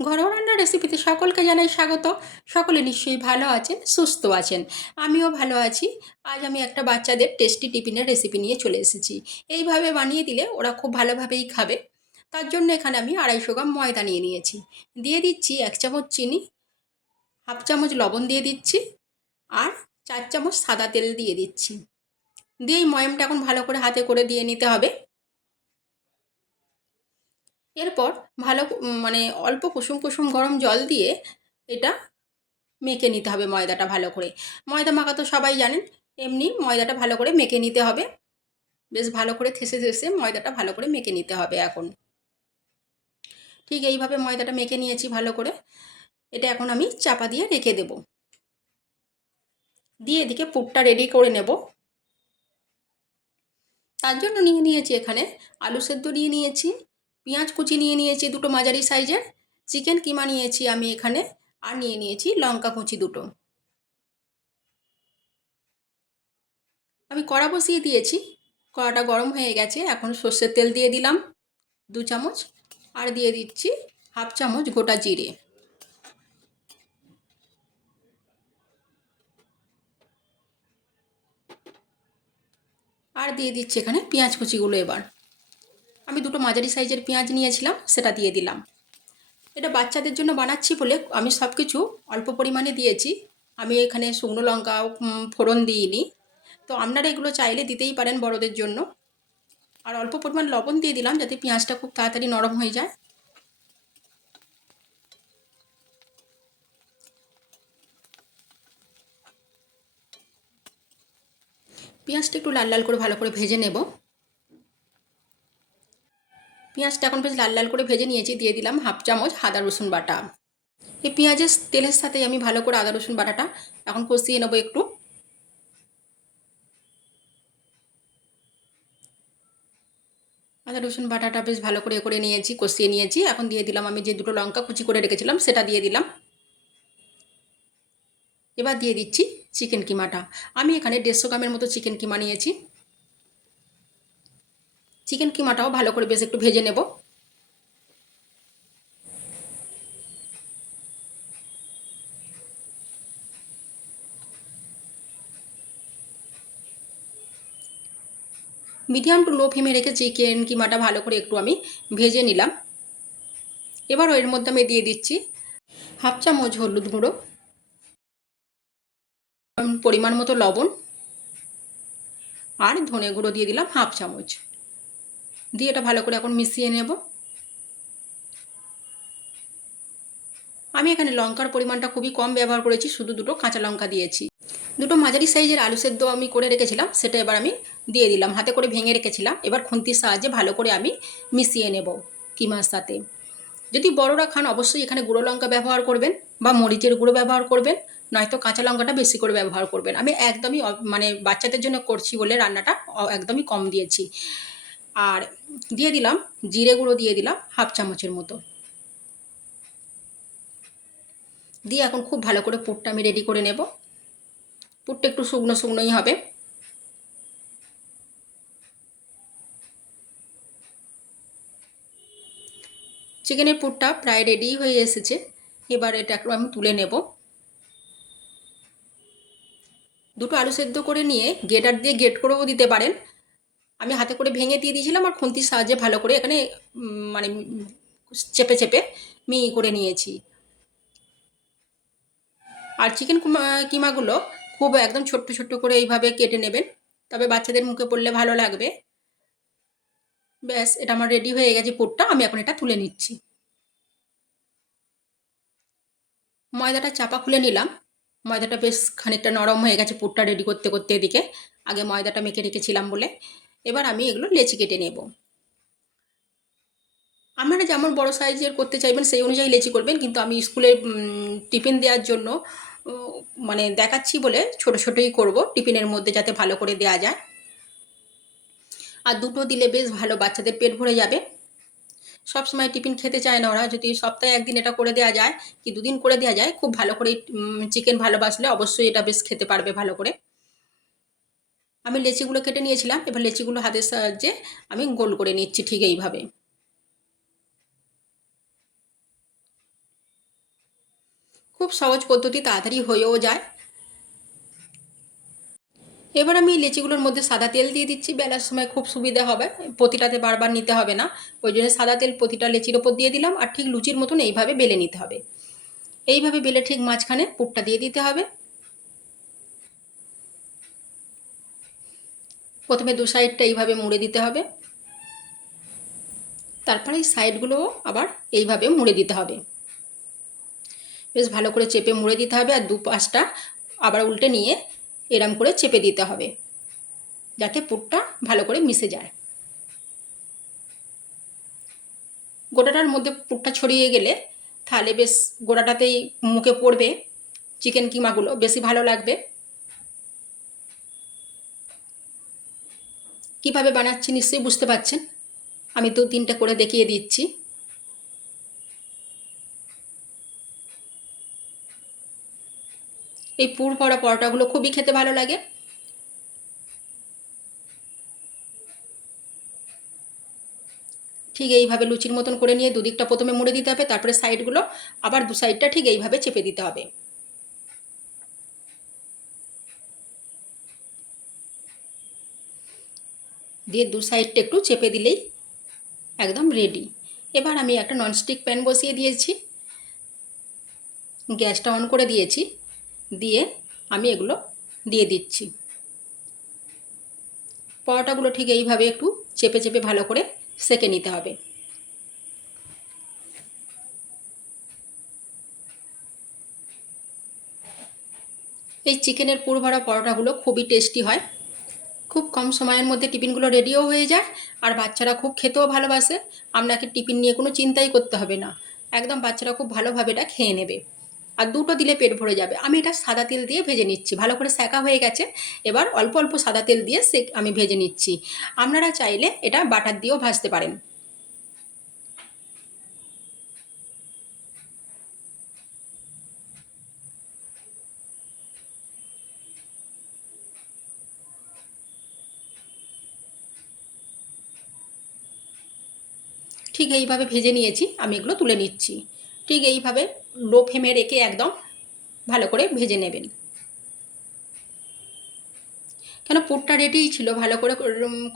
ঘরোয়া রান্নার রেসিপিতে সকলকে জানাই স্বাগত। সকলে নিশ্চয়ই ভালো আছেন, সুস্থ আছেন। আমিও ভালো আছি। আজ আমি একটা বাচ্চাদের টেস্টি টিফিনের রেসিপি নিয়ে চলে এসেছি। এইভাবে বানিয়ে দিলে ওরা খুব ভালোভাবেই খাবে। তার জন্য এখানে আমি 250 গ্রাম ময়দা নিয়ে নিয়েছি। দিয়ে দিচ্ছি 1 চামচ চিনি, হাফ চামচ লবণ দিয়ে দিচ্ছি, আর 4 চামচ সাদা তেল দিয়ে দিচ্ছি। দিয়ে এই ময়ামটা এখন ভালো করে হাতে করে দিয়ে নিতে হবে। এরপর ভালো অল্প কুসুম কুসুম গরম জল দিয়ে এটা মেখে নিতে হবে ময়দাটা ভালো করে। ময়দা মাখা তো সবাই জানেন। এমনি ময়দাটা ভালো করে মেখে নিতে হবে। বেশ ভালো করে ঠেসে ঠেসে ময়দাটা ভালো করে মেখে নিতে হবে এখন। ঠিক এইভাবে ময়দাটা মেখে নিয়েছি ভালো করে। এটা এখন আমি চাপা দিয়ে রেখে দেব। দিয়ে এদিকে পুরটা রেডি করে নেব। তার জন্য নিয়ে নিয়েছি এখানে আলু সেদ্ধ নিয়ে নিয়েছি, পেঁয়াজ কুচি নিয়ে নিয়েছি দুটো মাঝারি সাইজের, চিকেন কিমা নিয়েছি আমি এখানে, আর নিয়ে নিয়েছি লঙ্কা কুচি দুটো। আমি কড়া বসিয়ে দিয়েছি, কড়াটা গরম হয়ে গেছে। এখন সর্ষের তেল দিয়ে দিলাম 2 চামচ, আর দিয়ে দিচ্ছি হাফ চামচ গোটা জিরে। আর দিয়ে দিচ্ছি এখানে পেঁয়াজ কুচিগুলো। এবার আমি দুটো মাঝারি সাইজের পেঁয়াজ নিয়েছিলাম, সেটা দিয়ে দিলাম। এটা বাচ্চাদের জন্য বানাচ্ছি বলে আমি সব কিছু অল্প পরিমাণে দিয়েছি। আমি এখানে শুকনো লঙ্কা ফোড়ন দিইনি। তো আপনারা এগুলো চাইলে দিতেই পারেন বড়দের জন্য। আর অল্প পরিমাণ লবণ দিয়ে দিলাম যাতে পেঁয়াজটা খুব তাড়াতাড়ি নরম হয়ে যায়। পেঁয়াজটা একটু লাল লাল করে ভালো করে ভেজে নেব। পেঁয়াজটা এখন বেশ লাল লাল করে ভেজে নিয়েছি। দিয়ে দিলাম হাফ চামচ আদা রসুন বাটা। এই পেঁয়াজের তেলের সাথে আমি ভালো করে আদা রসুন বাটাটা এখন কষিয়ে নেবো একটু। আদা রসুন বাটাটা বেশ ভালো করে নিয়েছি, কষিয়ে নিয়েছি। এখন দিয়ে দিলাম আমি যে দুটো লঙ্কা কুচি করে রেখেছিলাম, সেটা দিয়ে দিলাম। এবার দিয়ে দিচ্ছি চিকেন কিমাটা। আমি এখানে 150 গ্রামের মতো চিকেন কিমা নিয়েছি। চিকেন কিমাটাও ভালো করে বেশ একটু ভেজে নেব। মিডিয়াম টু লো ফ্লেমে রেখে চিকেন কিমাটা ভালো করে একটু আমি ভেজে নিলাম। এবার এর মধ্যে আমি দিয়ে দিচ্ছি হাফ চামচ হলুদ গুঁড়ো, পরিমাণ মতো লবণ, আর ধনে গুঁড়ো দিয়ে দিলাম হাফ চামচ। দিয়ে এটা ভালো করে এখন মিশিয়ে নেব। আমি এখানে লঙ্কার পরিমাণটা খুবই কম ব্যবহার করেছি, শুধু দুটো কাঁচা লঙ্কা দিয়েছি। দুটো মাঝারি সাইজের আলু সেদ্ধ আমি করে রেখেছিলাম, সেটা এবার আমি দিয়ে দিলাম। হাতে করে ভেঙে রেখেছিলাম। এবার খুন্তির সাহায্যে ভালো করে আমি মিশিয়ে নেব কিমার সাথে। যদি বড়রা খান অবশ্যই এখানে গুঁড়ো লঙ্কা ব্যবহার করবেন বা মরিচের গুঁড়ো ব্যবহার করবেন, নয়তো কাঁচা লঙ্কাটা বেশি করে ব্যবহার করবেন। আমি একদমই বাচ্চাদের জন্য করছি বলে রান্নাটা একদমই কম দিয়েছি। আর দিয়ে দিলাম জিরে গুঁড়ো, দিয়ে দিলাম হাফ চামচের মতো। দিয়ে এখন খুব ভালো করে পুরটা আমি রেডি করে নেব। পুরটা একটু শুকনো শুকনোই হবে। চিকেনের পুরটা প্রায় রেডি হয়ে এসেছে। এবার এটা একটু আমি তুলে নেব। দুটো আলু সেদ্ধ করে নিয়ে গ্রেটার দিয়ে গ্রেট করেও দিতে পারেন। আমি হাতে করে ভেঙে দিয়ে দিয়েছিলাম, আর খুন্তির সাহায্যে ভালো করে এখানে মানে চেপে চেপে মিহি করে নিয়েছি। আর চিকেন কিমাগুলো খুব একদম ছোট্ট ছোট্ট করে এইভাবে কেটে নেবেন, তবে বাচ্চাদের মুখে পড়লে ভালো লাগবে। ব্যাস, এটা আমার রেডি হয়ে গেছে পুরটা। আমি এখন এটা তুলে নিচ্ছি। ময়দাটা চাপা খুলে নিলাম। ময়দাটা বেশ খানিকটা নরম হয়ে গেছে পুরটা রেডি করতে করতে এদিকে। আগে ময়দাটা মেখে রেখেছিলাম বলে। এবার আমি এগুলো লেচি কেটে নেব। আপনারা যেমন বড় সাইজের করতে চাইবেন সেই অনুযায়ী লেচি করবেন, কিন্তু আমি স্কুলে টিফিন দেওয়ার জন্য দেখাচ্ছি বলে ছোট ছোটই করব, টিফিনের মধ্যে যাতে ভালো করে দেওয়া যায়। আর দুটো দিলে বেশ ভালো, বাচ্চাদের পেট ভরে যাবে। সব সময় টিফিন খেতে চায় না ওরা। যদি সপ্তাহে একদিন এটা করে দেওয়া যায় কি দুদিন করে দেওয়া যায়, খুব ভালো করে চিকেন ভালোবাসলে অবশ্যই এটা বেশ খেতে পারবে ভালো করে। আমি লেচিগুলো কেটে নিয়েছিলাম। এবার লেচিগুলো হাতের সাহায্যে আমি গোল করে নিচ্ছি ঠিক এইভাবে। খুব সহজ পদ্ধতি, তাড়াতাড়ি হয়েও যায়। এবার আমি লেচিগুলোর মধ্যে সাদা তেল দিয়ে দিচ্ছি, বেলার সময় খুব সুবিধা হবে, প্রতিটাতে বারবার নিতে হবে না। ওই জন্য সাদা তেল প্রতিটা লেচির ওপর দিয়ে দিলাম। আর ঠিক লুচির মতন এইভাবে বেলে নিতে হবে। এইভাবে বেলে ঠিক মাঝখানে পুরটা দিয়ে দিতে হবে। প্রথমে দু সাইডটা এইভাবে মুড়ে দিতে হবে, তারপরে এই সাইডগুলোও আবার এইভাবে মুড়ে দিতে হবে। বেশ ভালো করে চেপে মুড়ে দিতে হবে। আর দু পাশটা আবার উল্টে নিয়ে এরম করে চেপে দিতে হবে, যাতে পুরটা ভালো করে মিশে যায়। গোটাটার মধ্যে পুরটা ছড়িয়ে গেলে তাহলে বেশ গোটাটাতেই মুখে পড়বে চিকেন কিমাগুলো, বেশি ভালো লাগবে। কিভাবে বানাচ্ছি নিশ্চয়ই বুঝতে পারছেন। আমি 2-3টে করে দেখিয়ে দিচ্ছি। এই পুর ভরা পরোটাগুলো খুবই খেতে ভালো লাগে। ঠিক এইভাবে লুচির মতন করে নিয়ে দুদিকটা প্রথমে মুড়ে দিতে হবে, তারপরে সাইডগুলো আবার দু সাইডটা ঠিক এইভাবে চেপে দিতে হবে। দিয়ে দু সাইডটা একটু চেপে দিলেই একদম রেডি। এবার আমি একটা ননস্টিক প্যান বসিয়ে দিয়েছি, গ্যাসটা অন করে দিয়েছি, দিয়ে আমি এগুলো দিয়ে দিচ্ছি। পরোটাগুলো ঠিক এইভাবে একটু চেপে চেপে ভালো করে সেঁকে নিতে হবে। এই চিকেনের পুর ভরা পরোটাগুলো খুবই টেস্টি হয়। খুব কম সময়ের মধ্যে টিফিনগুলো রেডিও হয়ে যায়, আর বাচ্চারা খুব খেতেও ভালোবাসে। আপনাকে টিফিন নিয়ে কোনো চিন্তাই করতে হবে না, একদম বাচ্চারা খুব ভালোভাবে এটা খেয়ে নেবে। আর দুটো দিলে পেট ভরে যাবে। আমি এটা সাদা তেল দিয়ে ভেজে নিচ্ছি, ভালো করে সেঁকা হয়ে গেছে। এবার অল্প অল্প সাদা তেল দিয়ে আমি ভেজে নিচ্ছি। আপনারা চাইলে এটা বাটার দিয়েও ভাজতে পারেন। ঠিক এইভাবে ভেজে নিয়েছি, আমি এগুলো তুলে নিচ্ছি। ঠিক এইভাবে লো ফ্লেমে রেখে একদম ভালো করে ভেজে নেবেন। কেন পুরটা রেডিই ছিল, ভালো করে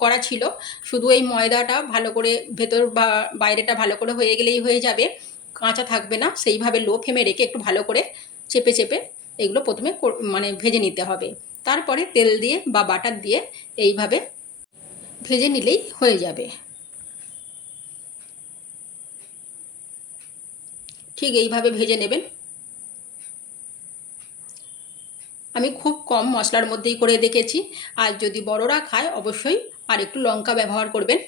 করা ছিল। শুধু এই ময়দাটা ভালো করে ভেতর বা বাইরেটা ভালো করে হয়ে গেলেই হয়ে যাবে, কাঁচা থাকবে না। সেইভাবে লো ফ্লেমে রেখে একটু ভালো করে চেপে চেপে এগুলো প্রথমে মানে ভেজে নিতে হবে। তারপরে তেল দিয়ে বা বাটার দিয়ে এইভাবে ভেজে নিলেই হয়ে যাবে। ঠিক এইভাবে ভেজে নেবেন। আমি খুব কম মশলার মধ্যেই করে দেখেছি। আর যদি বড়রা খায় অবশ্যই আর একটু লঙ্কা ব্যবহার করবেন।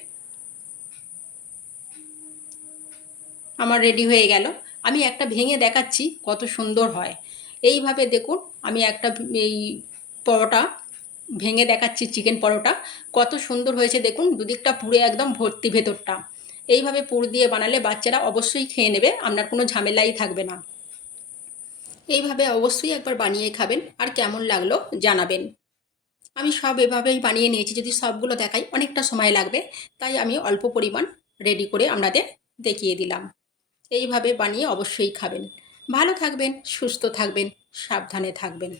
আমার রেডি হয়ে গেল। আমি একটা ভেঙে দেখাচ্ছি কত সুন্দর হয়। এইভাবে দেখুন, আমি একটা এই পরোটা ভেঙে দেখাচ্ছি, চিকেন পরোটা কত সুন্দর হয়েছে দেখুন, দুদিকটা পুরে একদম ভর্তি ভেতরটা। এইভাবে পুর দিয়ে বানালে বাচ্চারা অবশ্যই খেয়ে নেবে, আপনার কোনো ঝামেলাই থাকবে না। এইভাবে অবশ্যই একবার বানিয়ে খাবেন, আর কেমন লাগলো জানাবেন। আমি সব এভাবেই বানিয়ে নিয়েছি। যদি সবগুলো দেখাই অনেকটা সময় লাগবে, তাই আমি অল্প পরিমাণ রেডি করে আপনাদের দেখিয়ে দিলাম। এইভাবে বানিয়ে অবশ্যই খাবেন। ভালো থাকবেন, সুস্থ থাকবেন, সাবধানে থাকবেন।